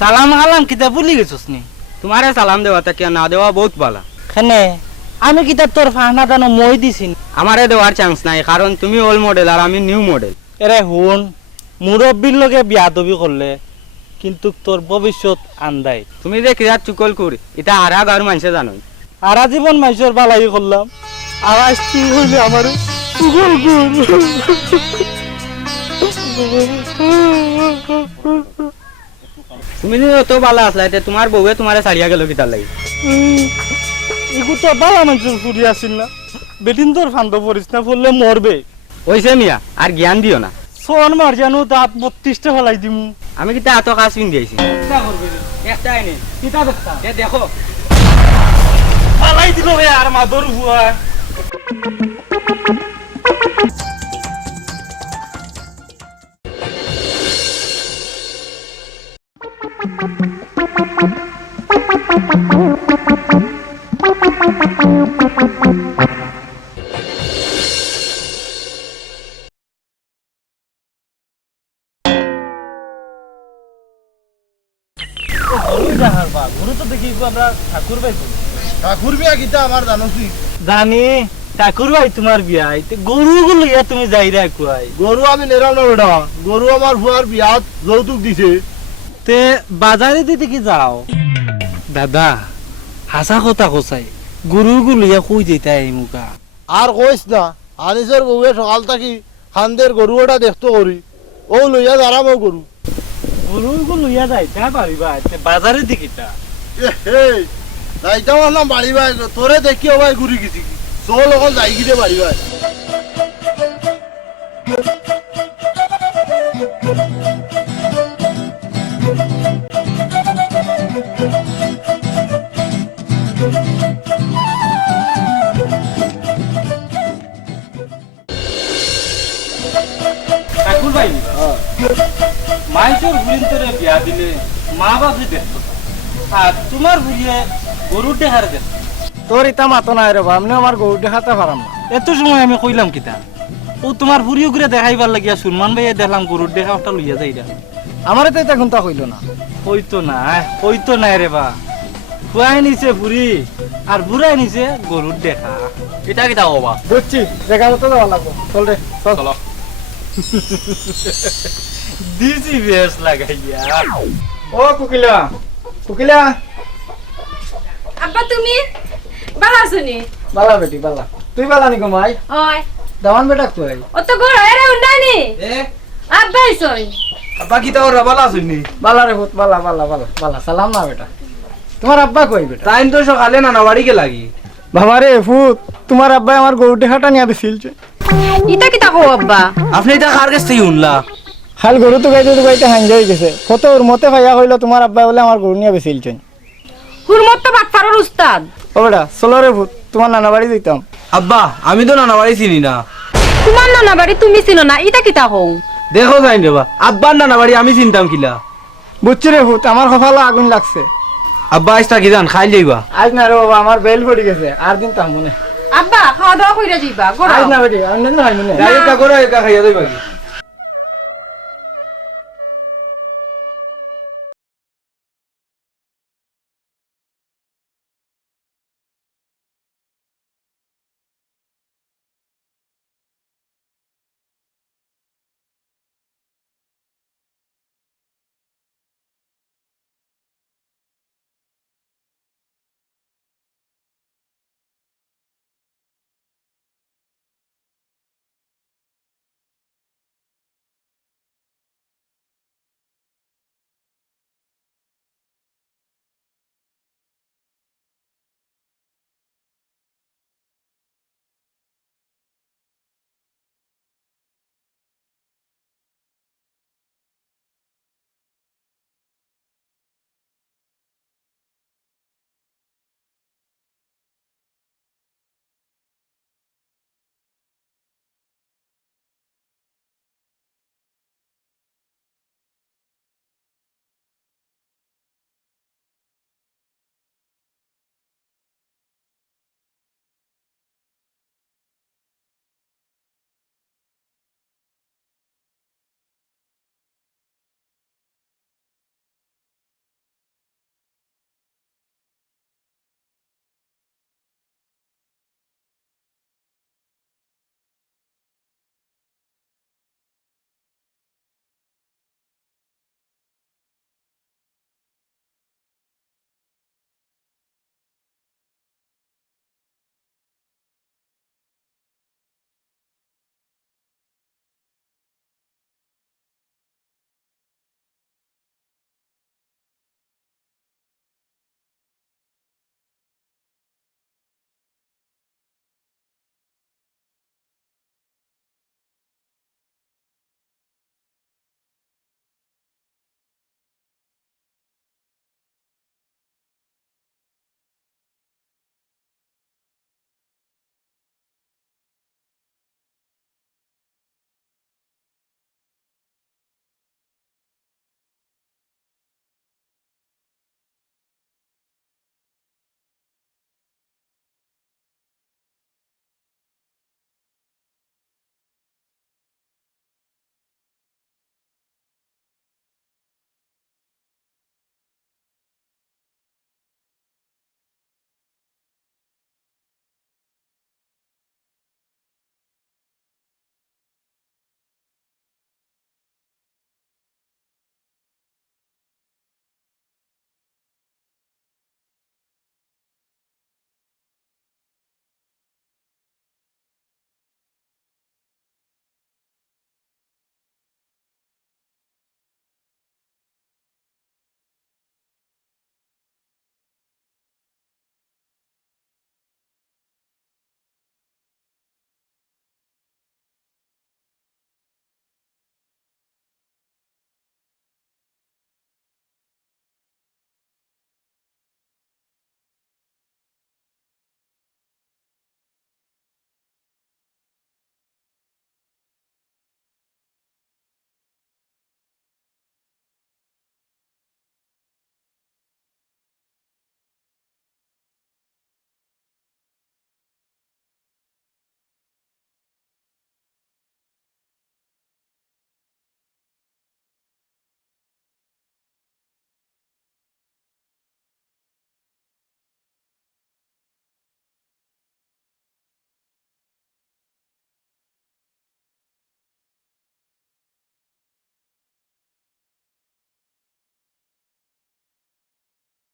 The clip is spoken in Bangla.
সালাম আলাম কিতা ভুলি গেছস নি? তোমারে সালাম দেওয়া তা না দেওয়া বহুত ভালো। কেনে আমি কিতা তোর ফাহনা দানো মই দিছি? আমারে দেওয়ার চান্স নাই, কারণ তুমি ওল্ড মডেল আর আমি নিউ মডেল। এরে হুন, মুরব্বীর লগে বিয়াদবি করলে কিন্তু তোর ভবিষ্যৎ আন্দাই। তুমি যে কিরা চুকল করি এটা আর আর মানুষে জানো। আর জীবন মানুষের বালাই করলাম, আওয়াজ তুই হইলে আমার চুগল গুল। তুমি যে অত ভালো আসলা, এটা তোমার বউয়ে তোমারে ছাড়িয়া গেল কিতার লাগি? এগু তো বালা মানুষের ফুরি আসিল না, বেটিন তোর ফান্দ পড়িস না, পড়লে মরবে। ওইসে মিয়া আর জ্ঞান দিও না। সোন মার জানো দাঁত 32টা ফেলাই দিমু। আমি কিতা এত কাজ পিন দিয়েছি একটাই নেই। কিতা দেখতা দেখো ফালাই দিল রে আর মাদর বুয়া। ঠাকুর বিয়া গীতা আমার জানোসি। জানি ঠাকুর ভাই তোমার বিয়া, গরু গুলো তুমি যাই রে কুয়াই। গরু আমি নেরাম না বেটা, গরু আমার ভুয়ার বিয়াত যৌতুক দিছে। তে বাজারে দিতে কি যাও? দাদা হাসা কথা কোসাই, গরু গুলো কই যেতে মুখা। আর কইস না, আনিসের বউয়ে সকাল থাকি খান্দের গরু ওটা দেখতো করি, ও লইয়া দাঁড়াম ও গরু। গরু গুলো যাইতে পারিবা, বাজারে দিকিটা যাইতাম আসলাম বাড়ি ভাই, তোরে দেখি ভাই ঘুরি গেছি, চল এখন যাই গিয়ে বাড়ি ভাই। ঠাকুর ভাই মাইসের বুড়িন তোরে বিয়া দিলে মা বাপে দেখতো, আর তোমার বুড়িয়ে গরুর দেখার দেখতো। তোর ইতা মাতো নাই রে, আমি আমার গরু দেখাতে পারাম না। এত সময় আমি কইলাম কিতা, ও তোমার বুড়িও ঘুরে দেখাইবার লাগিয়া সুলমান ভাইয়া দেখলাম গরুর দেখা ওটা লইয়া যাই। আমার তো এটা কোনটা কইল না, কইতো নাই রে বা। খুয়াই নিছে বুড়ি আর বুড়াই নিছে গরুর দেখা। এটা কিতা হবা? বুঝছি, দেখা মতো যাওয়া লাগবো। চল রে চলো। দিছি বেশ লাগাইয়া। ও কুকিলা, কুকিলা। আব্বা তুমি বালা আছনি? বালা বেটি বালা। তুই বালা নি গমাই? ওই দামান বেটা কই? ও তো ঘর এরে উন্ডানি। আব্বা আইছই? আব্বা কি তোর বালা আছনি? বালা রে বহুত বালা বালা বালা বালা। সালাম না বেটা। তোমার আব্বা কই বেটা? টাইম তো সকালে না বাড়ি গে লাগি। বাবা রে ফুট, তোমার আব্বা আমার গরু দেখাটা নিয়ে দিছিলছে। ইতা কিতা কও আব্বা? আপনি এটা কার কাছ থেকে শুনলা? খাল গরু তো গাইতে হাঞ্জাই গেছে। কত ওর মতে ভাইয়া হইলো তোমার আব্বা বলে আমার গরু নিয়ে বেছিলছেন। হুরমত তো বাটপাড়ার উস্তাদ। ও বেটা চলো রে ভূত, তোমার নানা বাড়ি যাইতাম। আব্বা আমি তো নানা বাড়ি চিনি না। তোমার নানা বাড়ি তুমি চিনো না, ইতা কিতা কও? দেখো যাই দেবা, আব্বার নানা বাড়ি আমি চিনতাম কিলা। বুঝছি রে ভূত, আমার কপালে আগুন লাগছে। আব্বা আজ থাকি যান, খাই যাইবা। আজ না রে বাবা, আমার বেল পড়ে গেছে, আর দিন তাম মনে। আব্বা খাওয়া দাওয়া কইরা যাইবা। আজ না বেটি, অন্যদিন হয় মনে। যাই কা করে কা খাইয়া যাইবা কি?